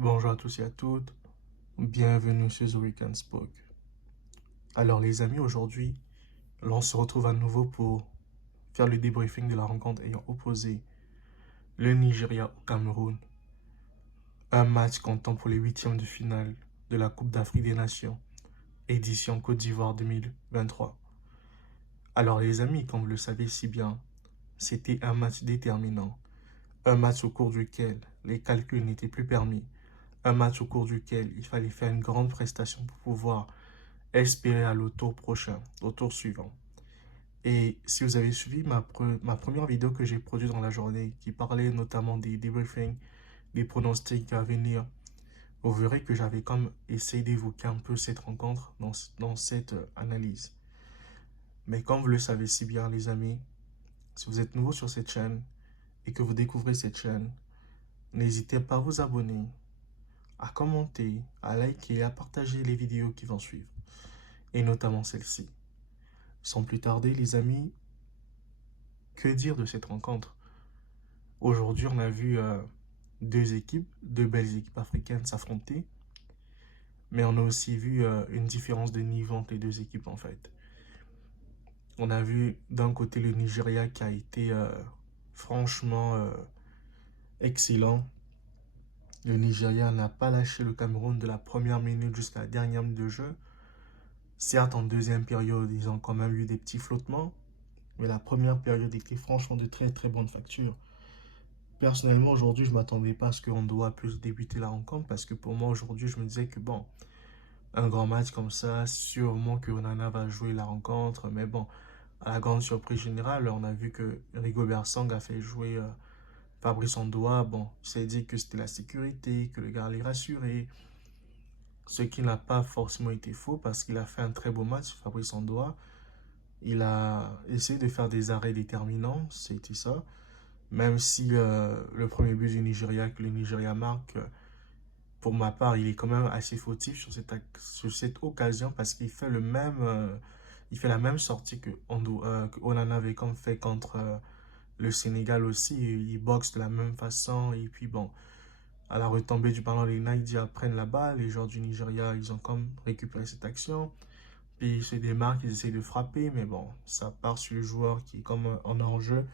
Bonjour à tous et à toutes, bienvenue sur The Weekend Spoke. Alors les amis, aujourd'hui, l'on se retrouve à nouveau pour faire le débriefing de la rencontre ayant opposé le Nigeria au Cameroun. Un match comptant pour les huitièmes de finale de la Coupe d'Afrique des Nations, édition Côte d'Ivoire 2023. Alors les amis, comme vous le savez si bien, c'était un match déterminant. Un match au cours duquel les calculs n'étaient plus permis. Un match au cours duquel il fallait faire une grande prestation pour pouvoir espérer aller au tour prochain, au tour suivant. Et si vous avez suivi ma première vidéo que j'ai produite dans la journée, qui parlait notamment des debriefings, des pronostics à venir, vous verrez que j'avais comme essayé d'évoquer un peu cette rencontre dans cette analyse. Mais comme vous le savez si bien, les amis, si vous êtes nouveau sur cette chaîne et que vous découvrez cette chaîne, n'hésitez pas à vous abonner, à commenter, à liker et à partager les vidéos qui vont suivre, et notamment celle-ci. Sans plus tarder, les amis, que dire de cette rencontre? Aujourd'hui, on a vu deux équipes, deux belles équipes africaines s'affronter, mais on a aussi vu une différence de niveau entre les deux équipes en fait. On a vu d'un côté le Nigeria qui a été franchement excellent. Le Nigeria n'a pas lâché le Cameroun de la première minute jusqu'à la dernière minute de jeu. Certes, en deuxième période, ils ont quand même eu des petits flottements, mais la première période était franchement de très très bonne facture. Personnellement, aujourd'hui, je ne m'attendais pas à ce qu'on doit plus débuter la rencontre parce que pour moi, aujourd'hui, je me disais que bon, un grand match comme ça, sûrement que Onana va jouer la rencontre. Mais bon, à la grande surprise générale, on a vu que Rigobert Song a fait jouer Fabrice Ondoa. Bon, il s'est dit que c'était la sécurité, que le gars allait rassurer. Ce qui n'a pas forcément été faux parce qu'il a fait un très beau match, Fabrice Ondoa. Il a essayé de faire des arrêts déterminants, c'était ça. Même si le premier but du Nigeria, que le Nigeria marque, pour ma part, il est quand même assez fautif sur cette occasion parce qu'il fait il fait la même sortie que Onana avait comme fait contre le Sénégal aussi. Il boxe de la même façon et puis bon, à la retombée du ballon, les Naïdia prennent la balle. Les joueurs du Nigeria, ils ont comme récupéré cette action. Puis ils se démarquent, ils essaient de frapper, mais bon, ça part sur le joueur qui est comme en enjeu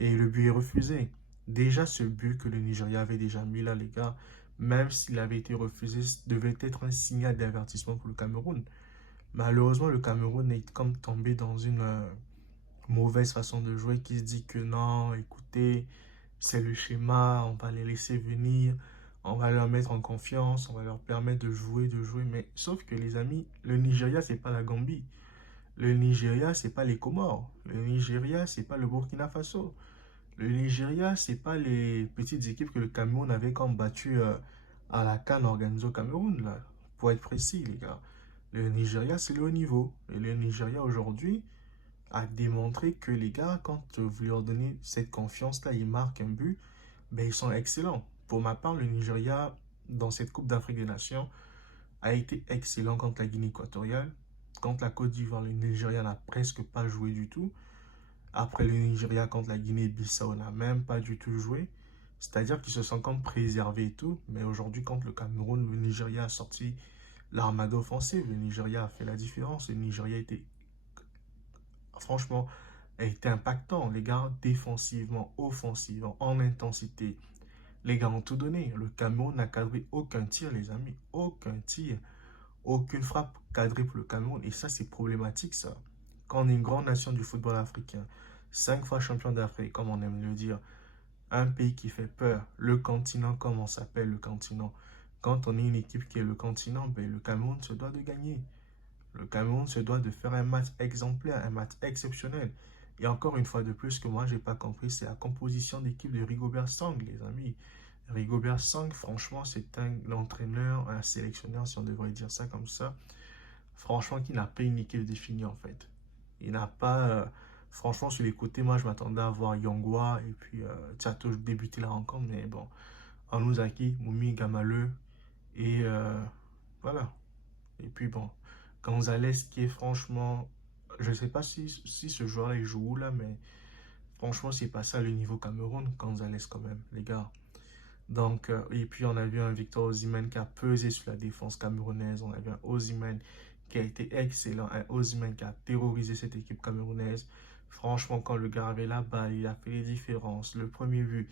et le but est refusé. Déjà, ce but que le Nigeria avait déjà mis là, les gars, même s'il avait été refusé, devait être un signal d'avertissement pour le Cameroun. Malheureusement, le Cameroun est comme tombé dans une mauvaise façon de jouer qui se dit que non, écoutez, c'est le schéma, on va les laisser venir, on va leur mettre en confiance, on va leur permettre de jouer. Mais sauf que les amis, le Nigeria, c'est pas la Gambie. Le Nigeria, c'est pas les Comores. Le Nigeria, c'est pas le Burkina Faso. Le Nigeria, c'est pas les petites équipes que le Cameroun avait comme battu à la CAN organisée au Cameroun, là. Pour être précis, les gars. Le Nigeria, c'est le haut niveau. Et le Nigeria, aujourd'hui, a démontré que les gars, quand vous leur donnez cette confiance-là, ils marquent un but, ben, ils sont excellents. Pour ma part, le Nigeria, dans cette Coupe d'Afrique des Nations, a été excellent contre la Guinée équatoriale. Contre la Côte d'Ivoire, le Nigeria n'a presque pas joué du tout. Après le Nigeria contre la Guinée-Bissau, on n'a même pas du tout joué. C'est-à-dire qu'ils se sont comme préservés et tout. Mais aujourd'hui, contre le Cameroun, le Nigeria a sorti l'armada offensive. Le Nigeria a fait la différence. Le Nigeria était, franchement, a été impactant. Les gars, défensivement, offensivement, en intensité. Les gars ont tout donné. Le Cameroun n'a cadré aucun tir, les amis. Aucun tir. Aucune frappe cadrée pour le Cameroun. Et ça, c'est problématique, ça. Quand on est une grande nation du football africain, 5 fois champion d'Afrique, comme on aime le dire, un pays qui fait peur, le continent, comme on s'appelle le continent. Quand on est une équipe qui est le continent, ben, le Cameroun se doit de gagner. Le Cameroun se doit de faire un match exemplaire, un match exceptionnel. Et encore une fois de plus, ce que moi, j'ai pas compris, c'est la composition d'équipe de Rigobert Song, les amis. Rigobert Song, franchement, c'est un entraîneur, un sélectionneur, si on devrait dire ça comme ça. Franchement, qui n'a pas une équipe définie, en fait. Il n'a pas... franchement, sur les côtés, moi, je m'attendais à voir Yongwa et puis Tchato débuter la rencontre. Mais bon, Anouzaki, Moumi, Gamaleu et voilà. Et puis bon, Gonzalez qui est franchement... Je ne sais pas si ce joueur-là, il joue où, là, mais franchement, c'est pas ça le niveau Cameroun. Gonzalez, quand même, les gars. Donc, et puis on a vu un Victor Osimhen qui a pesé sur la défense camerounaise. On a vu un Osimhen qui a été excellent, un Osimhen qui a terrorisé cette équipe camerounaise. Franchement, quand le gars avait la balle, il a fait les différences. Le premier but,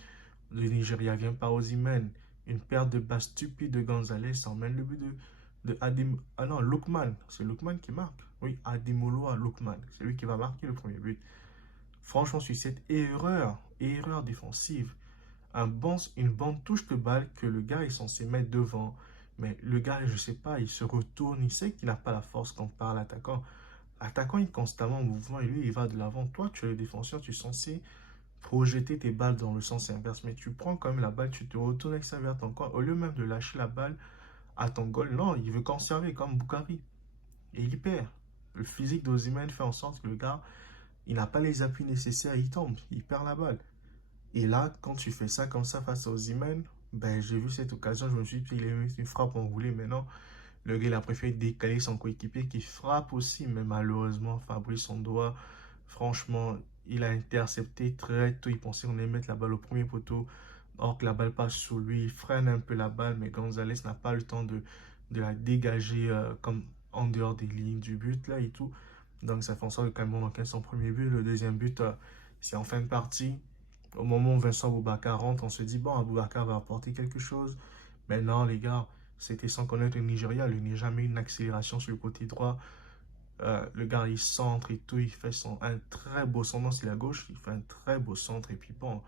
le Nigeria vient par Osimhen. Une perte de balle stupide de Gonzalez, ça emmène le but de Adim... Ah non, Lookman. C'est Lookman qui marque. Oui, Adimolo à Lookman. C'est lui qui va marquer le premier but. Franchement, sur cette erreur défensive, une bonne touche de balle que le gars est censé mettre devant. Mais le gars, je sais pas, il se retourne, il sait qu'il n'a pas la force quand parle l'attaquant. L'attaquant est constamment en mouvement et lui, il va de l'avant. Toi, tu es le défenseur, tu es censé projeter tes balles dans le sens inverse. Mais tu prends quand même la balle, tu te retournes avec ça vers ton corps. Au lieu même de lâcher la balle à ton goal, non, il veut conserver comme Boukari. Et il perd. Le physique d'Osimhen fait en sorte que le gars, il n'a pas les appuis nécessaires, il tombe, il perd la balle. Et là, quand tu fais ça comme ça face à Osimhen, ben, j'ai vu cette occasion, je me suis dit, il a mis une frappe enroulée. Maintenant, le gars, il a préféré décaler son coéquipier qui frappe aussi, mais malheureusement, Fabrice Ondoa, franchement, il a intercepté très tôt. Il pensait qu'on allait mettre la balle au premier poteau. Or que la balle passe sous lui, il freine un peu la balle, mais Gonzalez n'a pas le temps de la dégager comme en dehors des lignes du but là et tout. Donc ça fait en sorte que Cameroun encaisse son premier but. Le deuxième but, c'est en fin de partie. Au moment où Vincent Boubacar rentre, on se dit, bon, Boubacar va apporter quelque chose. Mais non, les gars, c'était sans connaître le Nigeria. Le Nigeria met une accélération sur le côté droit. Le gars, il centre et tout. Il fait un très beau centre. Non, c'est la gauche. Il fait un très beau centre. Et puis bon,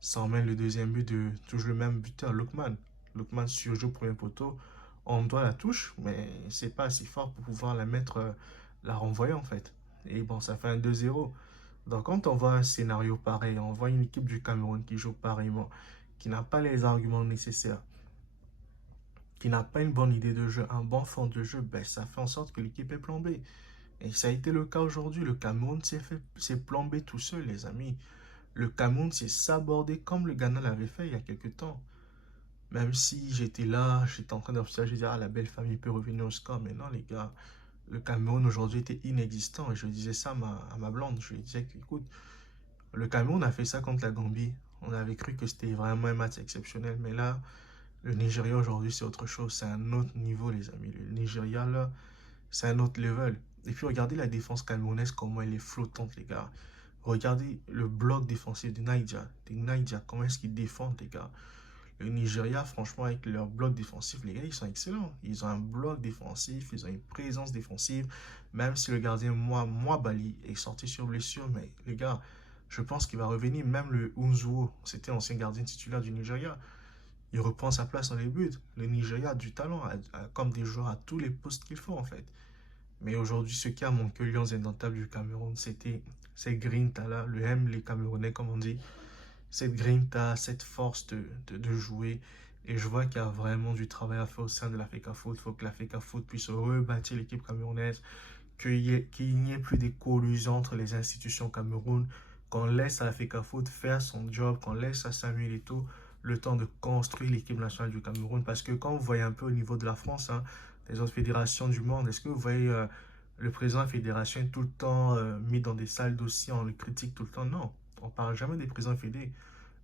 ça emmène le deuxième but de toujours le même buteur, Lookman. Lookman surjoue au premier poteau. On doit la touche, mais c'est pas assez fort pour pouvoir la mettre, la renvoyer en fait. Et bon, ça fait un 2-0. Donc, quand on voit un scénario pareil, on voit une équipe du Cameroun qui joue pareillement, qui n'a pas les arguments nécessaires, qui n'a pas une bonne idée de jeu, un bon fond de jeu, ben, ça fait en sorte que l'équipe est plombée. Et ça a été le cas aujourd'hui. Le Cameroun s'est plombé tout seul, les amis. Le Cameroun s'est sabordé comme le Ghana l'avait fait il y a quelques temps. Même si j'étais là, j'étais en train d'observer, je disais, ah, la belle famille peut revenir au score. Mais non, les gars, le Cameroun aujourd'hui était inexistant. Et je disais ça à ma blonde. Je lui disais que, écoute, le Cameroun a fait ça contre la Gambie. On avait cru que c'était vraiment un match exceptionnel. Mais là, le Nigeria aujourd'hui, c'est autre chose. C'est un autre niveau, les amis. Le Nigeria, là, c'est un autre level. Et puis, regardez la défense camerounaise, comment elle est flottante, les gars. Regardez le bloc défensif de Naïdja. Comment est-ce qu'ils défendent, les gars. Le Nigeria, franchement, avec leur bloc défensif, les gars, ils sont excellents. Ils ont un bloc défensif, ils ont une présence défensive. Même si le gardien, moi Bali, est sorti sur blessure, mais les gars, je pense qu'il va revenir. Même le Unzuo, c'était l'ancien gardien titulaire du Nigeria. Il reprend sa place dans les buts. Le Nigeria a du talent, comme des joueurs à tous les postes qu'il faut, en fait. Mais aujourd'hui, ce qui a manqué aux Lions indomptables du Cameroun, c'était cette grinta-là, le M, les Camerounais, comme on dit, cette grinta, cette force de jouer. Et je vois qu'il y a vraiment du travail à faire au sein de l'Africa Foot. Il faut que l'Africa Foot puisse rebâtir l'équipe camerounaise, qu'il n'y ait plus des collusions entre les institutions Cameroun, qu'on laisse à l'Africa Foot faire son job, qu'on laisse à Samuel Eto'o le temps de construire l'équipe nationale du Cameroun. Parce que quand vous voyez un peu au niveau de la France, hein, des autres fédérations du monde, est-ce que vous voyez le président de la fédération est tout le temps mis dans des salles dossiers, on le critique tout le temps? Non, on ne parle jamais des présidents fédés.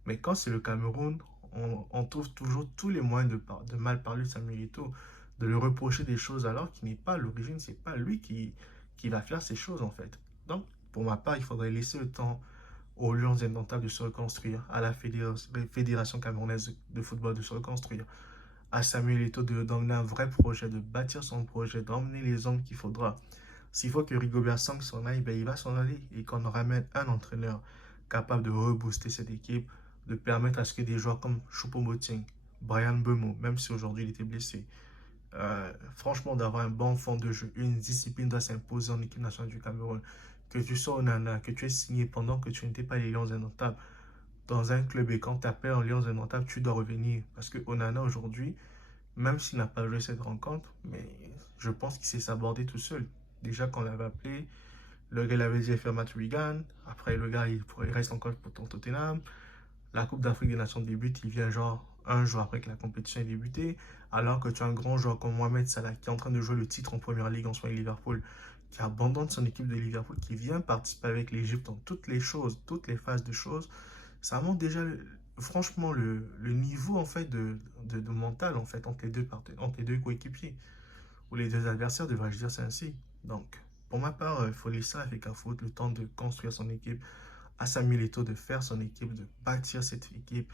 Mais quand c'est le Cameroun, on trouve toujours tous les moyens de mal parler de Samuel Eto'o, de le reprocher des choses alors qu'il n'est pas à l'origine, c'est pas lui qui va faire ces choses en fait. Donc, pour ma part, il faudrait laisser le temps aux Lions indomptables de se reconstruire, à la Fédération camerounaise de football de se reconstruire, à Samuel Eto'o d'emmener un vrai projet, de bâtir son projet, d'emmener les hommes qu'il faudra. S'il faut que Rigobert Song s'en aille, ben il va s'en aller et qu'on ramène un entraîneur capable de rebooster cette équipe, de permettre à ce que des joueurs comme Choupo-Moting, Brian Bemo, même si aujourd'hui il était blessé, franchement d'avoir un bon fond de jeu, une discipline doit s'imposer en équipe nationale du Cameroun, que tu sois au Nana, que tu aies signé pendant que tu n'étais pas les Lions indomptables dans un club et quand tu appelles en Lions indomptables, tu dois revenir parce que Onana aujourd'hui, même s'il n'a pas joué cette rencontre, mais je pense qu'il s'est sabordé tout seul. Déjà, quand on l'avait appelé, le gars l'avait dit faire match Wigan. Après, le gars, il reste encore pour ton Tottenham. La Coupe d'Afrique des Nations débute, il vient genre un jour après que la compétition ait débuté. Alors que tu as un grand joueur comme Mohamed Salah qui est en train de jouer le titre en première ligue en soi avec Liverpool, qui abandonne son équipe de Liverpool, qui vient participer avec l'Égypte dans toutes les choses, toutes les phases de choses. Ça montre déjà franchement, le niveau, en fait, de mental, en fait, entre les deux coéquipiers, ou les deux adversaires, devrais-je dire, c'est ainsi. Donc, pour ma part, il faut laisser à Fecafoot le temps de construire son équipe, à Samuel Eto'o de faire son équipe, de bâtir cette équipe,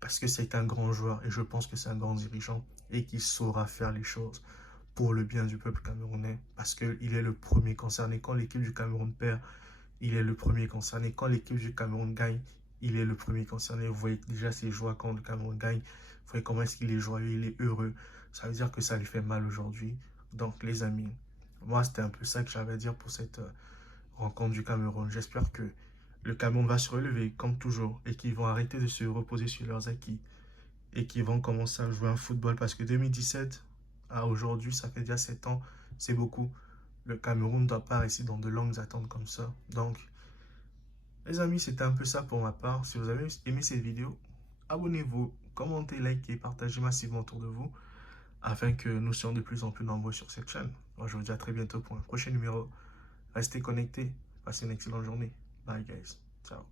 parce que c'est un grand joueur, et je pense que c'est un grand dirigeant, et qui saura faire les choses pour le bien du peuple camerounais, parce qu'il est le premier concerné. Quand l'équipe du Cameroun perd, il est le premier concerné. Quand l'équipe du Cameroun gagne, il est le premier concerné. Vous voyez déjà ses joies quand le Cameroun gagne. Vous voyez comment est-ce qu'il est joyeux, il est heureux. Ça veut dire que ça lui fait mal aujourd'hui. Donc, les amis, moi, c'était un peu ça que j'avais à dire pour cette rencontre du Cameroun. J'espère que le Cameroun va se relever, comme toujours, et qu'ils vont arrêter de se reposer sur leurs acquis et qu'ils vont commencer à jouer un football. Parce que 2017 à aujourd'hui, ça fait déjà 7 ans, c'est beaucoup. Le Cameroun ne doit pas rester dans de longues attentes comme ça. Donc, les amis, c'était un peu ça pour ma part. Si vous avez aimé cette vidéo, abonnez-vous, commentez, likez, partagez massivement autour de vous afin que nous soyons de plus en plus nombreux sur cette chaîne. Moi, je vous dis à très bientôt pour un prochain numéro. Restez connectés. Passez une excellente journée. Bye guys. Ciao.